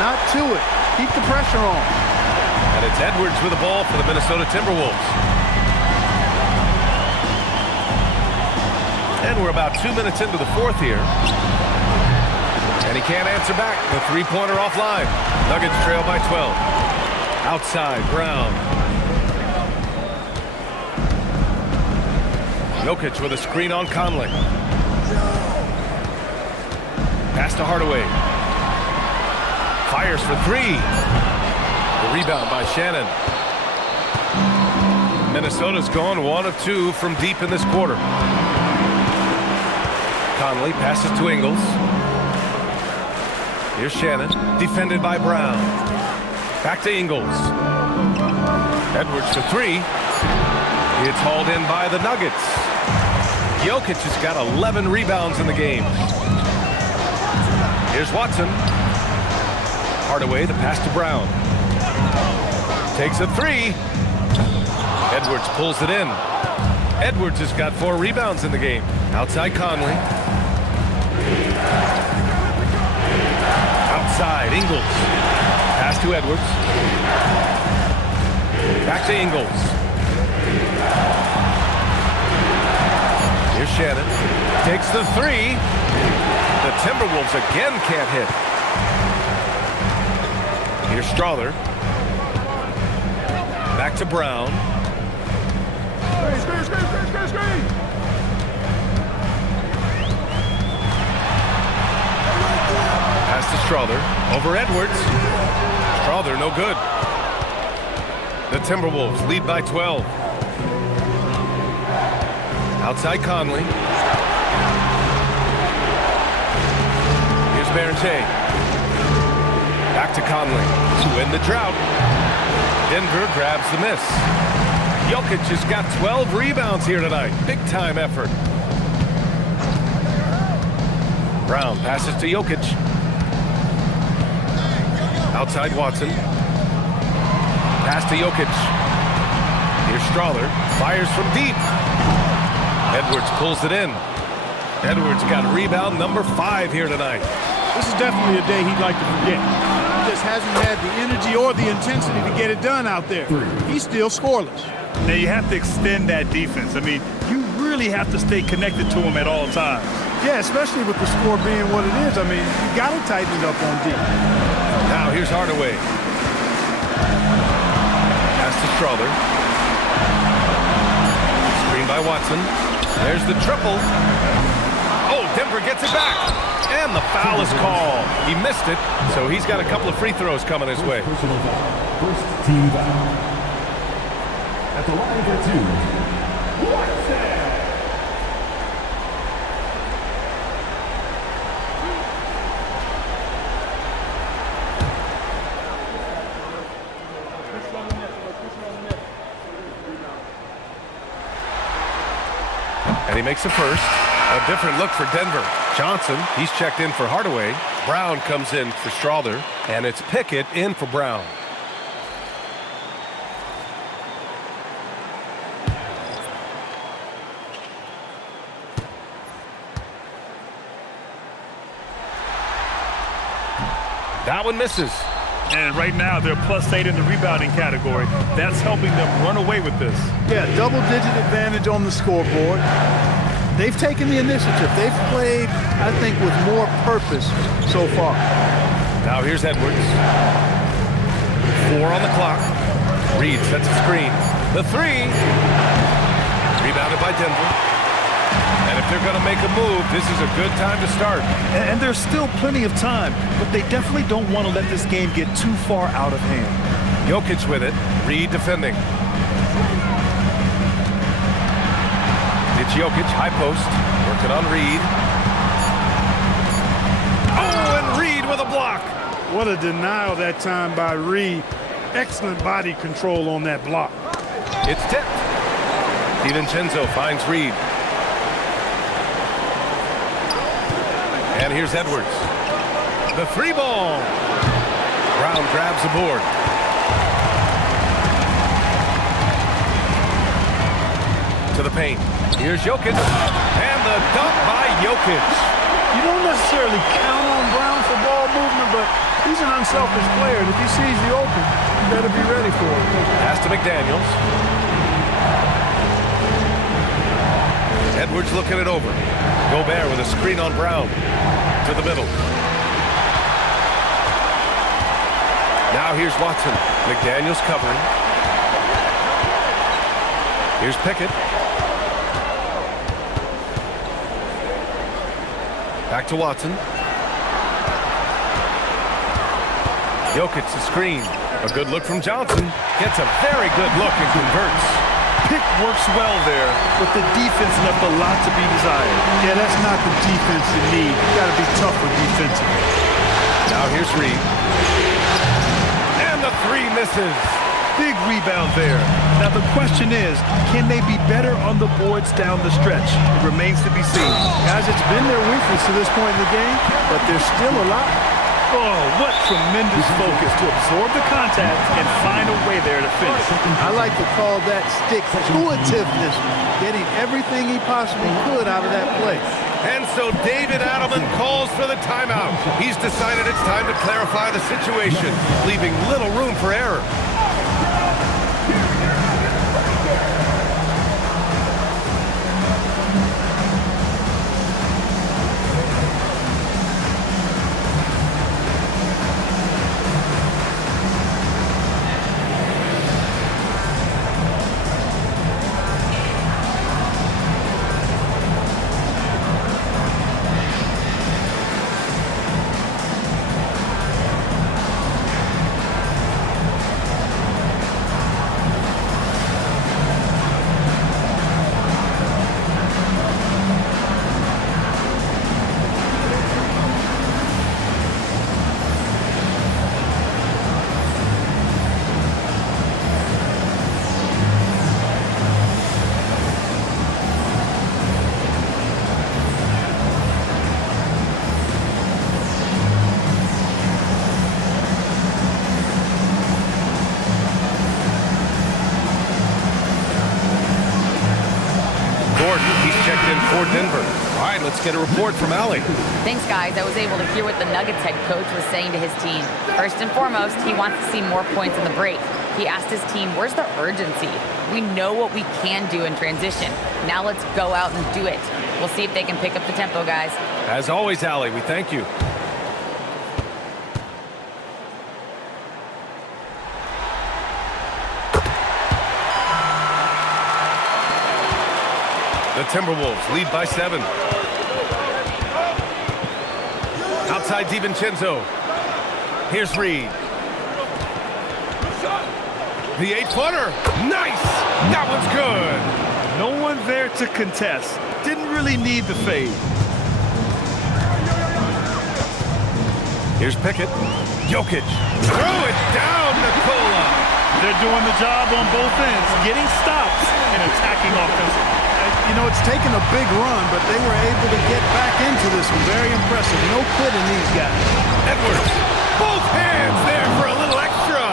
not to it. Keep the pressure on. And it's Edwards with the ball for the Minnesota Timberwolves. And we're about 2 minutes into the fourth here. And he can't answer back. The three-pointer offline. Nuggets trail by 12. Outside, Brown. Jokic with a screen on Conley. Pass to Hardaway. Fires for 3. The rebound by Shannon. Minnesota's gone 1 of 2 from deep in this quarter. Conley passes to Ingles. Here's Shannon, defended by Brown. Back to Ingles. Edwards for 3. It's hauled in by the Nuggets. Jokic has got 11 rebounds in the game. Here's Watson. Hardaway, the pass to Brown. Takes a three. Edwards pulls it in. Edwards has got 4 rebounds in the game. Outside Conley. Outside Ingles. Pass to Edwards. Back to Ingles. Here's Shannon. Takes the three. The Timberwolves again can't hit. Here's Strother. Back to Brown. Screen. Pass to Strother. Over Edwards. Strother no good. The Timberwolves lead by 12. Outside Conley. Here's Berente. Back to Conley to end the drought. Denver grabs the miss. Jokic has got 12 rebounds here tonight. Big time effort. Brown passes to Jokic. Outside Watson. Pass to Jokic. Here's Strother. Fires from deep. Edwards pulls it in. Edwards got rebound number 5 here tonight. This is definitely a day he'd like to forget. He just hasn't had the energy or the intensity to get it done out there. He's still scoreless. Now you have to extend that defense. I mean, you really have to stay connected to him at all times. Yeah, especially with the score being what it is. I mean, you got to tighten it up on deep. Now here's Hardaway. Pass to Strother. Screen by Watson. There's the triple. Oh, Denver gets it back. And the foul is called. He missed it, so he's got a couple of free throws coming his way. Personal foul. First team foul. At the line for 2. Watson. And he makes the first. A different look for Denver. Johnson, he's checked in for Hardaway. Brown comes in for Strother. And it's Pickett in for Brown. That one misses. And right now, they're +8 in the rebounding category. That's helping them run away with this. Yeah, double-digit advantage on the scoreboard. They've taken the initiative. They've played, I think, with more purpose so far. Now here's Edwards. 4 on the clock. Reed sets a screen. The three. Rebounded by Denver. And if they're going to make a move, this is a good time to start. And there's still plenty of time, but they definitely don't want to let this game get too far out of hand. Jokic with it. Reed defending. It's Jokic, high post. Working on Reed. Oh, and Reed with a block. What a denial that time by Reed. Excellent body control on that block. It's tipped. DiVincenzo finds Reed. And here's Edwards. The 3 ball. Brown grabs the board. To the paint. Here's Jokic. And the dunk by Jokic. You don't necessarily count on Brown for ball movement, but he's an unselfish player. And if he sees the open, you better be ready for it. Pass to McDaniels. Edwards looking it over. Gobert with a screen on Brown. To the middle. Now here's Watson. McDaniels covering. Here's Pickett. Back to Watson. Jokic the screen. A good look from Johnson. Gets a very good look and converts. Pick works well there, but the defense left a lot to be desired. Yeah, that's not the defense you need. You got to be tougher defensively. Now here's Reed. And the 3 misses. Big rebound there. Now the question is, can they be better on the boards down the stretch? It remains to be seen. Guys, it's been their weakness to this point in the game, but there's still a lot. Oh, what tremendous focus to absorb the contact and find a way there to finish. I like to call that stick-to-itiveness, getting everything he possibly could out of that play. And so David Adelman calls for the timeout. He's decided it's time to clarify the situation, leaving little room for error. For Denver. All right, let's get a report from Allie. Thanks, guys. I was able to hear what the Nuggets head coach was saying to his team. First and foremost, he wants to see more points in the break. He asked his team, where's the urgency? We know what we can do in transition. Now let's go out and do it. We'll see if they can pick up the tempo, guys. As always, Allie, we thank you. The Timberwolves lead by 7. Outside DiVincenzo. Here's Reed. The 8-footer. Nice! That one's good. No one there to contest. Didn't really need the fade. Here's Pickett. Jokic. Throw it down, Nikola. They're doing the job on both ends, getting stops and attacking offensively. You know, it's taken a big run, but they were able to get back into this one. Very impressive. No quitting these guys. Edwards. Both hands there for a little extra.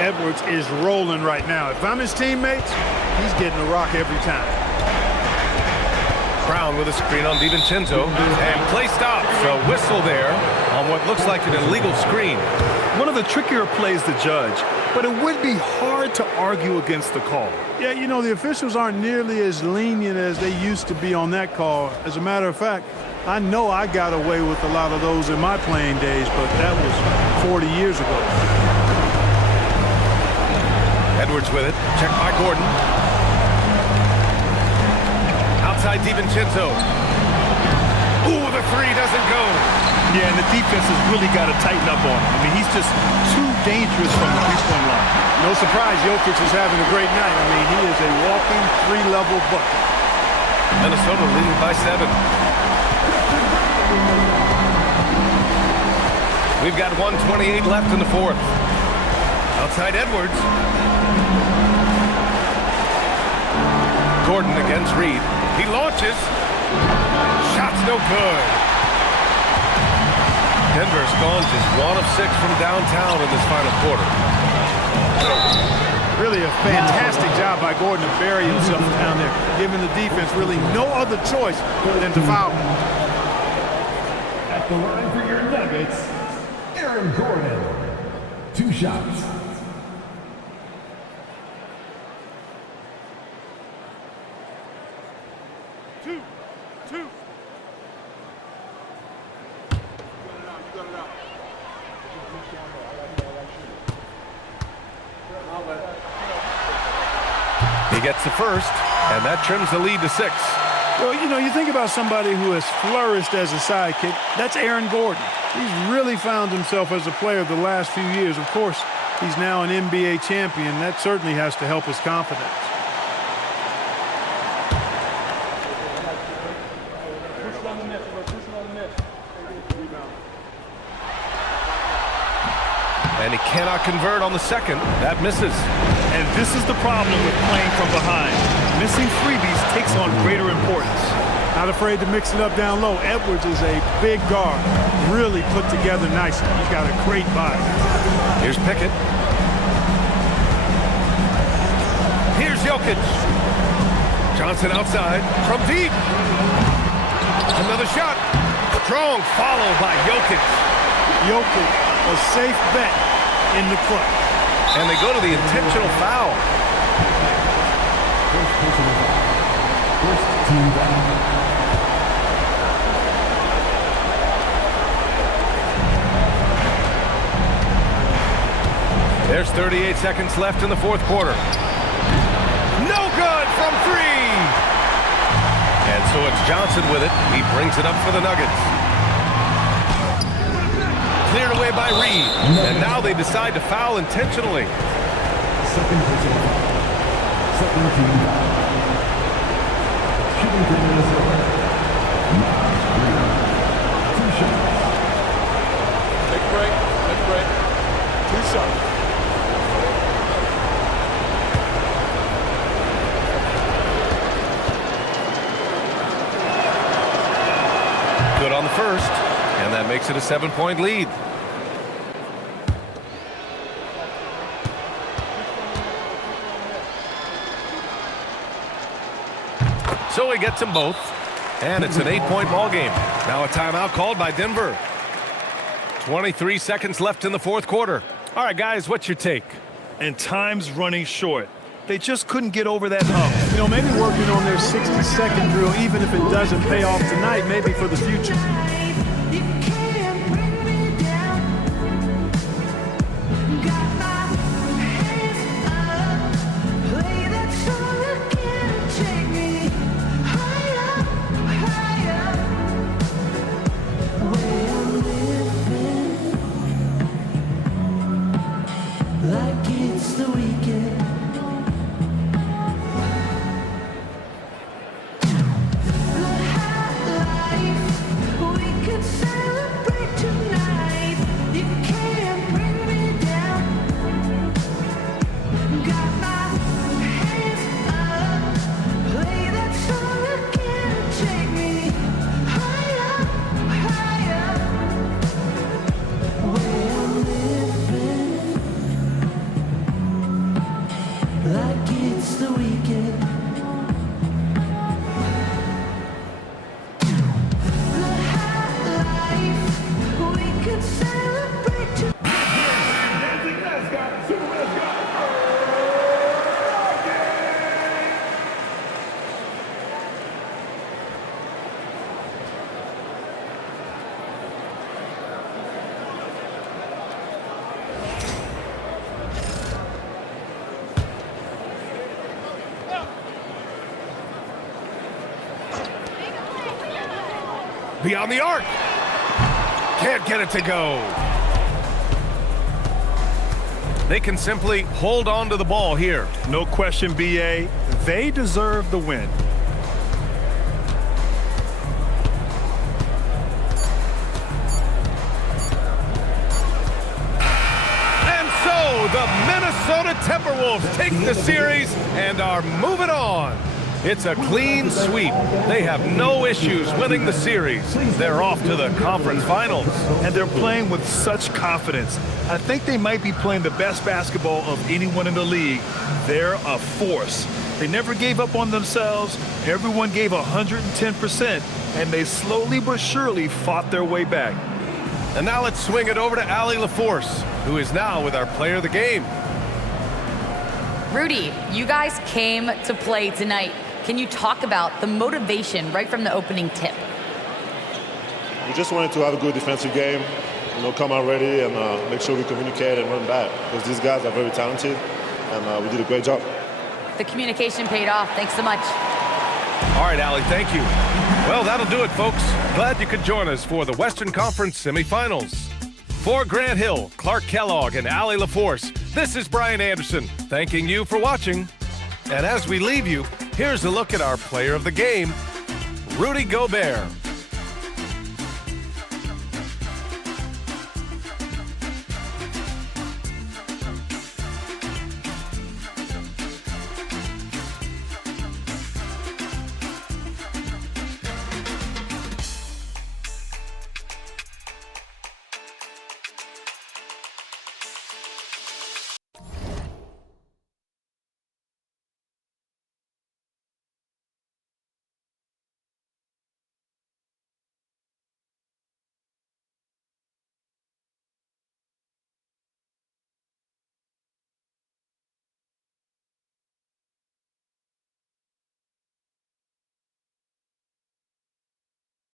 Edwards is rolling right now. If I'm his teammates, he's getting a rock every time. Brown with a screen on DiVincenzo. And play stops. A whistle there on what looks like an illegal screen. One of the trickier plays to judge, but it would be hard to argue against the call. Yeah, you know, the officials aren't nearly as lenient as they used to be on that call. As a matter of fact, I know I got away with a lot of those in my playing days, but that was 40 years ago. Edwards with it. Checked by Gordon. Outside DiVincenzo. Ooh, the three doesn't go. Yeah, and the defense has really got to tighten up on him. I mean, he's just too dangerous from the three-point line. No surprise Jokic is having a great night. I mean, he is a walking three-level bucket. Minnesota leading by 7. We've got 1:28 left in the fourth. Outside Edwards. Gordon against Reed. He launches. Shot's no good. Denver's gone just 1 of 6 from downtown in this final quarter. Really a fantastic job by Gordon to bury himself down there, giving the defense really no other choice than to foul. At the line for your Nuggets, Aaron Gordon. 2 shots. Two. He gets the first, and that trims the lead to 6. Well, you know, you think about somebody who has flourished as a sidekick. That's Aaron Gordon. He's really found himself as a player the last few years. Of course, he's now an NBA champion. That certainly has to help his confidence. And he cannot convert on the second. That misses. And this is the problem with playing from behind. Missing freebies takes on greater importance. Not afraid to mix it up down low. Edwards is a big guard, really put together nicely. He's got a great body. Here's Pickett. Here's Jokic. Johnson outside from deep. Another shot. Strong follow by Jokic. Jokic, a safe bet in the clutch. And they go to the intentional foul. First team foul. There's 38 seconds left in the fourth quarter. No good from three. And so it's Johnson with it. He brings it up for the Nuggets. Cleared away by Reed. And now they decide to foul intentionally. Second personal foul. Second team foul. Shooting for Minnesota. 2 shots. Take a break. Take a break. 2 shots. Good on the first, and that makes it a 7-point lead. So he gets them both, and it's an 8-point ball game. Now a timeout called by Denver. 23 seconds left in the fourth quarter. All right, guys, what's your take? And time's running short. They just couldn't get over that hump. You know, maybe working on their 60-second drill, even if it doesn't pay off tonight, maybe for the future. Beyond the arc. Can't get it to go. They can simply hold on to the ball here. No question, BA. They deserve the win. And so the Minnesota Timberwolves take the series and are moving on. It's a clean sweep. They have no issues winning the series. They're off to the conference finals. And they're playing with such confidence. I think they might be playing the best basketball of anyone in the league. They're a force. They never gave up on themselves. Everyone gave 110%, and they slowly but surely fought their way back. And now let's swing it over to Allie LaForce, who is now with our player of the game. Rudy, you guys came to play tonight. Can you talk about the motivation right from the opening tip? We just wanted to have a good defensive game, come out ready and make sure we communicate and run back, because these guys are very talented, and we did a great job. The communication paid off. Thanks so much. All right, Allie, thank you. Well, that'll do it, folks. Glad you could join us for the Western Conference Semifinals. For Grant Hill, Clark Kellogg, and Allie LaForce, this is Brian Anderson, thanking you for watching. And as we leave you, here's a look at our player of the game, Rudy Gobert.